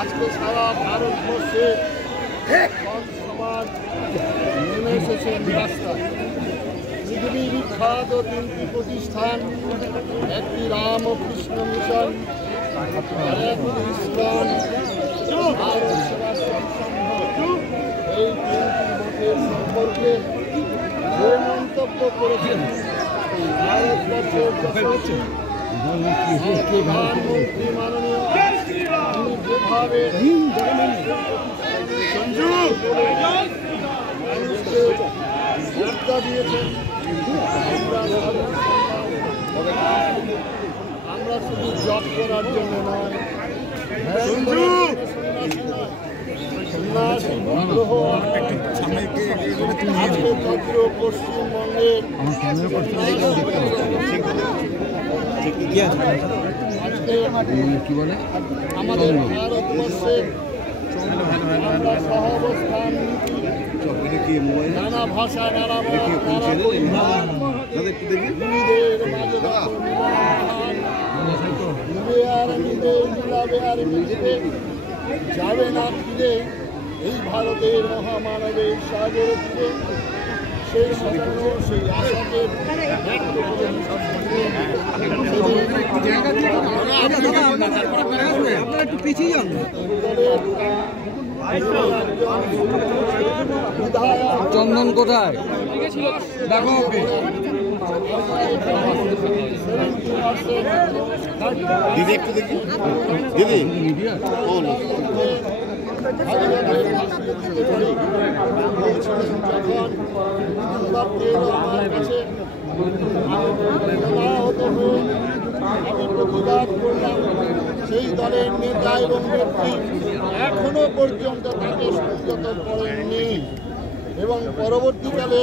আজকে সারা ভারতবর্ষে সমাজ নেমে এসেছেন রাস্তায়। পৃথিবী বিখ্যাত তিনটি প্রতিষ্ঠান, একটি রাম ও কৃষ্ণ মিশন, একটি ইসলাম, এই তিনটি মতের সম্পর্কে যে মন্তব্য করেছেন ভারতবর্ষের প্রধানমন্ত্রী মাননীয়, তিনি যেভাবে বার্তা দিয়েছেন, আমরা শুধু জব করার জন্য নয়, পশ্চিমবঙ্গের আমাদের ভারতবর্ষের সহাবস্থান নানা ভাষা নানা যাবে না ফিরে এই ভারতের মহামানবের সাগরের দিকে, সেই স্বপ্ন সেই আশাকে ব্যক্ত করে চন্দন কোথায় দেখো ওকে দিদি একটু দেখি দিদি প্রতিবাদ করলাম, সেই দলের নেতা এবং নেত্রী এখনো পর্যন্ত তাকে সংযত করেননি এবং পরবর্তীকালে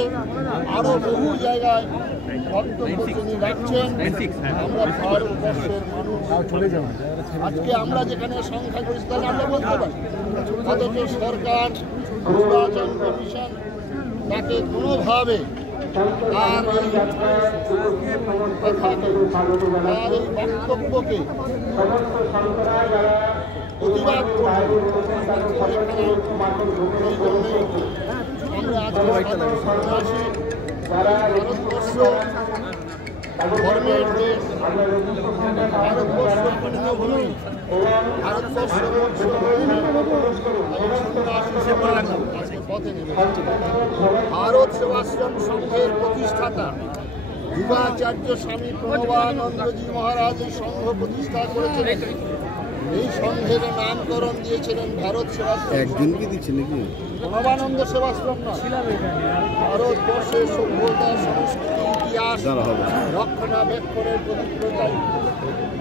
আরো বহু জায়গায় বক্তব্য তিনি রাখছেন। আমরা ভারতবর্ষের মানুষ আজকে আমরা যেখানে সংখ্যাগরিষ্ঠতা আমরা বলতে পারি, অথচ সরকার নির্বাচন কমিশন তাকে কোনোভাবে তার এই কথাকে তার এই বক্তব্যকে প্রতিবাদ করছে। সেই জন্যে আমরা আজকে সন্ন্যাসী ভারতবর্ষ ধর্মের দেশ, ভারতবর্ষ পূর্ণভূমি, ভারতবর্ষ সন্ন্যাসী সেবা আজকে পথে নেমেছে। ভারত সেবাশ্রম সংঘের প্রতিষ্ঠাতা যুগাচার্য স্বামী প্রণবানন্দজি মহারাজ এই সংঘ প্রতিষ্ঠা করেছিলেন। এই সংঘের নামকরণ দিয়েছিলেন ভারত সেবাশ্রম। একজনকে দিচ্ছে নাকি প্রণবানন্দ সেবাশ্রম না, ভারতবর্ষের সভ্যতা সংস্কৃতি ইতিহাস রক্ষণাবেক্ষণের পবিত্রতাই।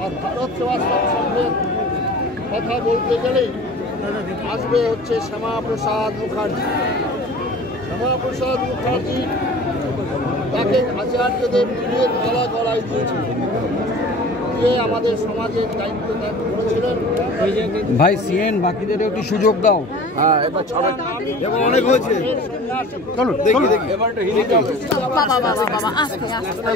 আর ভারত সেবাশ্রম সংঘের কথা বলতে গেলেই আসবে হচ্ছে শ্যামাপ্রসাদ মুখার্জি। শ্যামাপ্রসাদ মুখার্জি তাকে আচার্যদেব তীরের মালা গলায় দিয়েছিলেন, দিয়ে আমাদের সমাজের দায়িত্ব ত্যাগ করেছিলেন। ভাই সিএন বাকিদের একটু সুযোগ দাও। হ্যাঁ এবার এবার অনেক হয়েছে, চলো দেখি দেখি এবারটা হিলে যাবে। বাবা বাবা বাবা আস্তে আস্তে